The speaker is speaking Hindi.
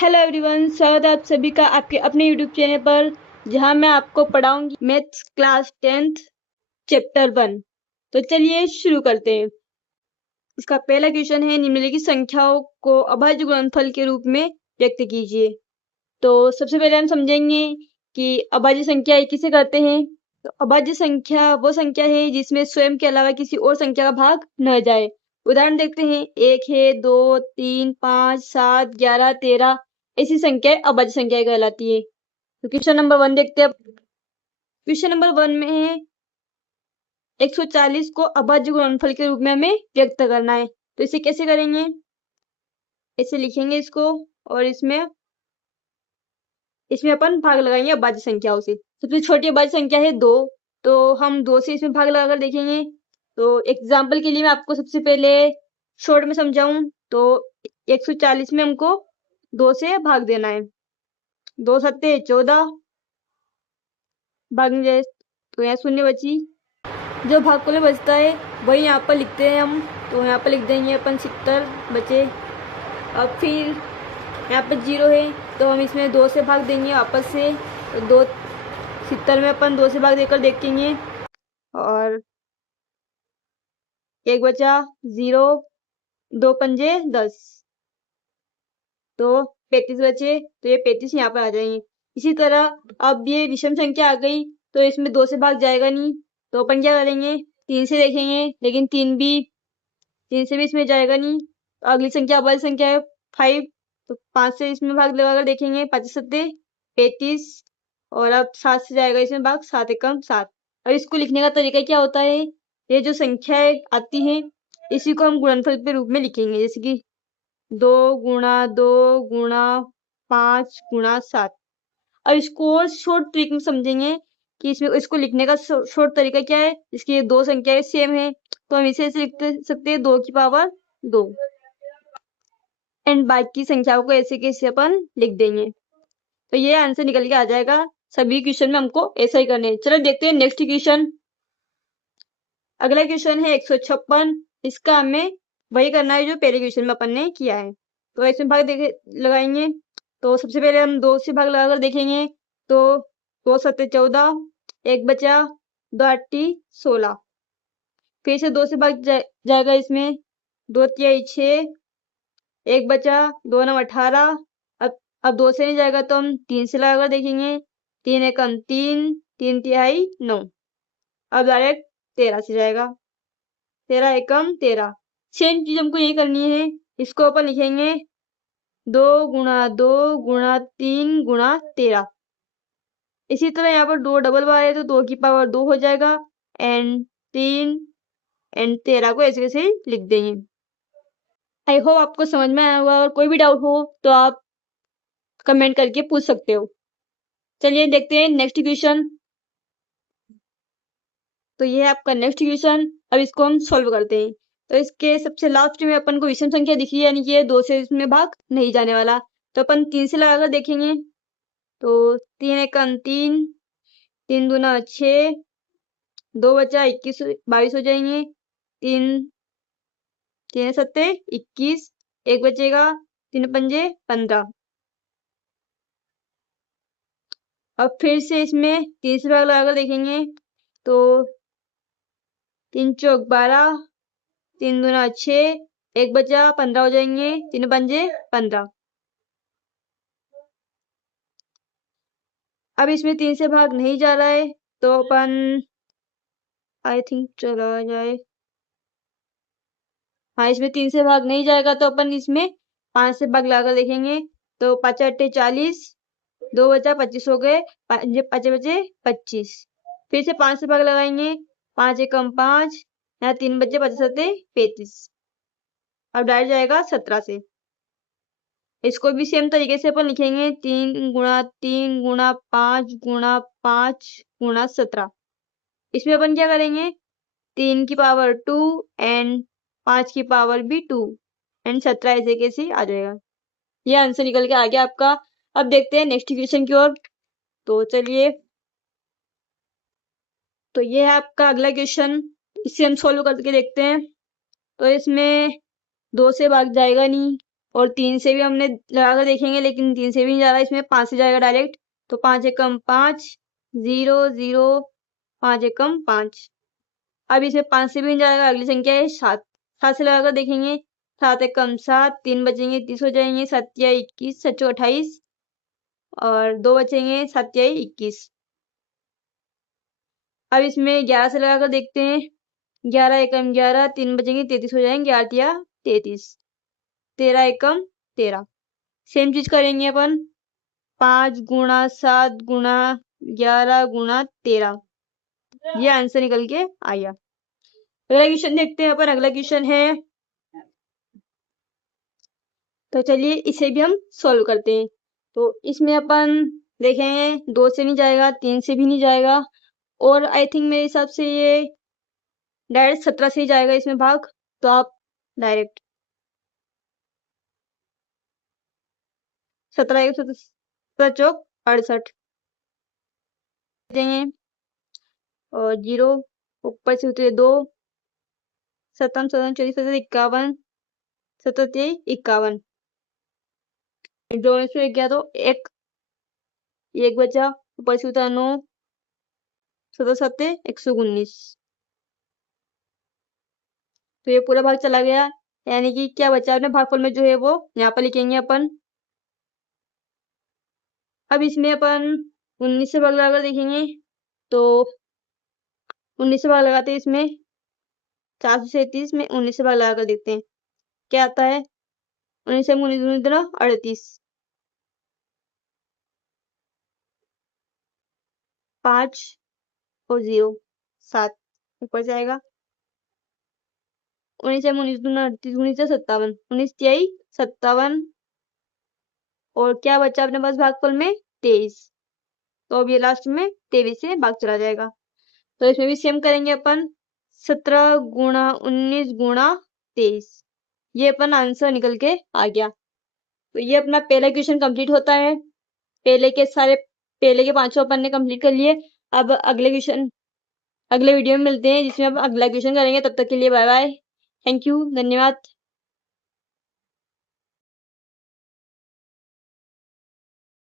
हेलो एवरीवन, स्वागत है आप सभी का आपके अपने यूट्यूब चैनल पर, जहां मैं आपको पढ़ाऊंगी मैथ्स क्लास 10th चैप्टर 1। तो चलिए शुरू करते हैं। इसका पहला क्वेश्चन है, निम्नलिखित संख्याओं को अभाज्य गुणनफल के रूप में व्यक्त कीजिए। तो सबसे पहले हम समझेंगे कि अभाज्य संख्या किसे कहते हैं। तो अभाज्य संख्या वो संख्या है जिसमें स्वयं के अलावा किसी और संख्या का भाग न जाए। उदाहरण देखते हैं, 1 है, 2, 3, 5, 7, 11, 13 ऐसी संख्याएं अभाज्य संख्याएं कहलाती है। तो क्वेश्चन नंबर 1 देखते हैं। क्वेश्चन नंबर 1 में है 140 को अभाज्य गुणनफल के रूप में हमें व्यक्त करना है। तो इसे कैसे करेंगे, ऐसे लिखेंगे इसको, और इसमें अपन भाग लगाएंगे अभाज्य संख्याओं से। सबसे छोटी अभाज्य संख्या है 2, तो हम 2 से इसमें भाग लगाकर देखेंगे। तो एग्जाम्पल के लिए मैं आपको सबसे पहले शॉर्ट में समझाऊं तो 140 में हमको 2 से भाग देना है। 2 सत्ते 14 भाग जाए तो यहाँ शून्य बची। जो भागफल में बचता है वही यहाँ पर लिखते हैं हम। तो यहाँ पर लिख देंगे अपन 70 बचे। अब फिर यहाँ पर 0 है तो हम इसमें 2 से भाग देंगे वापस से। तो 2 70 में अपन 2 से भाग देकर देखेंगे और 1 बचा 0, 2 पंजे 10, तो 35 बचे। तो ये 35 यहाँ पर आ जाएंगे। इसी तरह अब ये विषम संख्या आ गई तो इसमें 2 से भाग जाएगा नहीं, तो अपन क्या करेंगे, 3 से देखेंगे, लेकिन 3 से भी इसमें जाएगा नहीं। तो अगली संख्या अभाज्य संख्या है 5, तो 5 से इसमें भाग लगाकर देखेंगे, 5 सत्ते 35, और अब 7 से जाएगा इसमें भाग, 7 एकम 7। अब इसको लिखने का तरीका क्या होता है, ये जो संख्याएं आती हैं इसी को हम गुणनफल के रूप में लिखेंगे, जैसे कि 2 गुणा 2 गुणा 5 गुणा 7। अब इसको और शॉर्ट ट्रिक में समझेंगे कि इसमें इसको लिखने का शॉर्ट तरीका क्या है। इसकी ये 2 संख्याएं सेम है तो हम इसे ऐसे लिख सकते हैं 2 की पावर 2, एंड बाकी संख्याओं को ऐसे कैसे अपन लिख देंगे। तो ये आंसर निकल के आ जाएगा। सभी क्वेश्चन में हमको ऐसा ही करना है। चलो देखते हैं नेक्स्ट क्वेश्चन। अगला क्वेश्चन है 156। इसका हमें वही करना है जो पहले क्वेश्चन में अपन ने किया है। तो इसमें भाग देखे लगाएंगे। तो सबसे पहले हम 2 से भाग लगाकर देखेंगे। तो 2 सत्ते 14, 1 बचा, 2 आठी 16। फिर से 2 से भाग जाएगा इसमें, 2 तिहाई 6, 1 बचा, 2 नौ 18। अब 2 से नहीं जाएगा तो हम 3 से लगाकर देखेंगे, 3 एकम 3, 3 तिहाई 9। अब डायरेक्ट 13 से जाएगा, 13 एकम 13। सेम चीज हमको यही करनी है। इसको अपन लिखेंगे 2 गुणा 2 गुणा 3 गुणा 13। इसी तरह यहाँ पर 2 डबल बार है तो 2 की पावर 2 हो जाएगा, एंड 3 एंड 13 को ऐसे कैसे लिख देंगे। आई होप आपको समझ में आया होगा। अगर कोई भी डाउट हो तो आप कमेंट करके पूछ सकते हो। चलिए देखते हैं नेक्स्ट क्वेश्चन। तो ये है आपका नेक्स्ट क्वेश्चन। अब इसको हम सॉल्व करते हैं। तो इसके सबसे लास्ट में अपन को विषम संख्या दिख रही है, यानी कि 2 से इसमें भाग नहीं जाने वाला। तो अपन 3 से लगाकर देखेंगे। तो 3 एकम 3, 3 दूना 6, 2 बचा 21 22 हो जाएंगे, 3 3 सत्ते 21, 1 बचेगा, 3 पंजे 15। अब फिर से इसमें 3 से भाग लगाकर देखेंगे। तो 3 चौक 12, 3 दूना 6, 1 बचा 15 हो जाएंगे, 3 पंजे 15। अब इसमें 3 से भाग नहीं जा रहा है तो अपन आई थिंक चला जाए, हाँ इसमें 3 से भाग नहीं जाएगा तो अपन इसमें 5 से भाग लगाकर देखेंगे। तो 5 अट्ठे 40, 2 बचा 25 हो गए, 5 बचे 25। फिर से 5 से भाग लगाएंगे, 5 एकम 5, यहाँ 3 बचे 5 सत्ते 35। अब डायरेक्ट जाएगा 17 से। इसको भी सेम तरीके से अपन लिखेंगे, 3 गुणा 3 गुणा 5 गुणा 5 गुणा 17। इसमें अपन क्या करेंगे, 3 की पावर 2 एंड 5 की पावर भी 2 एंड 17 ऐसे कैसे आ जाएगा। ये आंसर निकल के आ गया आपका। अब देखते हैं नेक्स्ट क्वेश्चन की ओर। तो चलिए, तो ये है आपका अगला क्वेश्चन। इसे हम सोल्व करके देखते हैं। तो इसमें 2 से भाग जाएगा नहीं, और 3 से भी हमने लगा कर देखेंगे, लेकिन 3 से भी नहीं जा रहा, इसमें 5 से जाएगा डायरेक्ट। तो 5 एकम 5, 0 0, 5 एकम 5। अब इसमें 5 से भी नहीं जाएगा, अगली संख्या है 7। 7 से लगाकर देखेंगे, 7 एकम 7, 3 बचेंगे 30 हो जाएंगे, 7 या 21, 7 28 और 2 बचेंगे, 7 या 21। अब इसमें 11 से लगाकर देखते हैं, 11 एकम 11, 3 बचेंगे 33 हो जाएंगे, 8 या 33, 13 एकम 13। सेम चीज करेंगे अपन, 5 गुणा 7 गुणा 11 गुणा 13, ये आंसर निकल के आया। अगला क्वेश्चन देखते हैं अपन। अगला क्वेश्चन है, तो चलिए इसे भी हम सॉल्व करते हैं। तो इसमें अपन देखेंगे 2 से नहीं जाएगा, 3 से भी नहीं जाएगा, और आई थिंक मेरे हिसाब से ये डायरेक्ट 17 से ही जाएगा इसमें भाग। तो आप डायरेक्ट 17 एक 17 चौक 68 देंगे, और 0 ऊपर से उतरे 2, 7 7 24 51, 7 51, जो इसमें गया तो एक बचा, ऊपर से उतरा 9, 7 7 119। तो ये पूरा भाग चला गया, यानी कि क्या बचा अपने भागफल में जो है वो यहाँ पर लिखेंगे अपन। अब इसमें अपन 19 से भाग लगाकर देखेंगे, तो 19 से भाग लगाते हैं इसमें 437 में 19 से भाग लगाकर देखते हैं क्या आता है। 19 से 19 38, 5 और 0 7 ऊपर जाएगा। 19 से 19 38, 19 से 57, 19 तिहाई 57, और क्या बचा अपने पास भागफल में 23। तो अब ये लास्ट में 23 से भाग चला जाएगा। तो इसमें भी सेम करेंगे अपन, 17 गुणा 19 गुणा 23, ये अपन आंसर निकल के आ गया। तो ये अपना पहला क्वेश्चन कंप्लीट होता है। पहले के 5 अपन ने कंप्लीट कर लिए। अब अगले वीडियो में मिलते हैं, जिसमें अब अगला क्वेश्चन करेंगे। तब तक के लिए बाय बाय, थैंक यू, धन्यवाद।